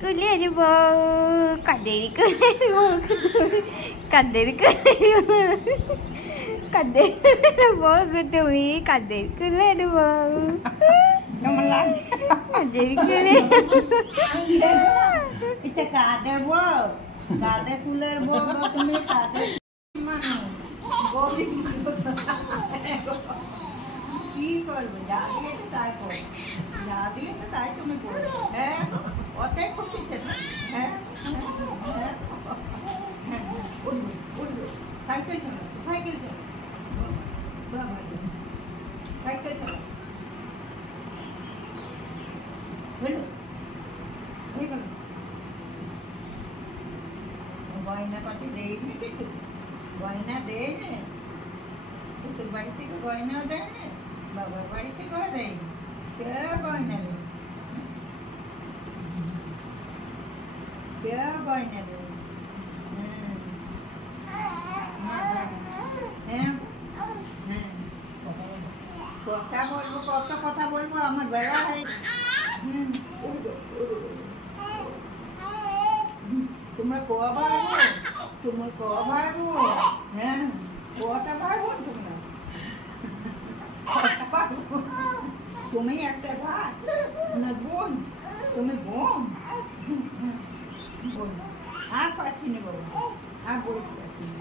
কুলের বউ কাদের কুলের বউ কাদের কুলের বউ কাদের বউ তুমি কাদের কুলের বউ কেমন লাগছে? কাদের কুলের এটা কাদের বউ? কাদের কুলের বউ? তুমি কাদের মানুষ? গরিব মানুষ। কি করবে? যা দিয়েছে তাই করবে, যা দিয়েছে তাই তুমি করবে। হ্যাঁ, অতএব খুশিতে না। হ্যাঁ, উঠবে, উঠবে। সাইকেল চালাও, সাইকেল চালাও। বাবা, সাইকেল চালাও। হলো, হয়ে গেল। গয়না পাতি দেয়নি কিন্তু, গয়না দেয়নি। শ্বশুর বাড়ি থেকে গয়না দেয়নি, বাবার বাড়ি থেকেও দেয়নি, কে গয়না নেই, কে গয়না দেয়? হ্যাঁ, কথা বলবো, কত কথা বলবো, আমার বেলা হয়। তোমরা ক ভাই বোন? তুমি ক ভাই বোন? হ্যাঁ, কটা ভাই বোন তোমরা? তুমি একটা ভাই না বোন? তুমি বোন? বোন আর পাচ্ছি না বাবা, আর বলতে পারছি না।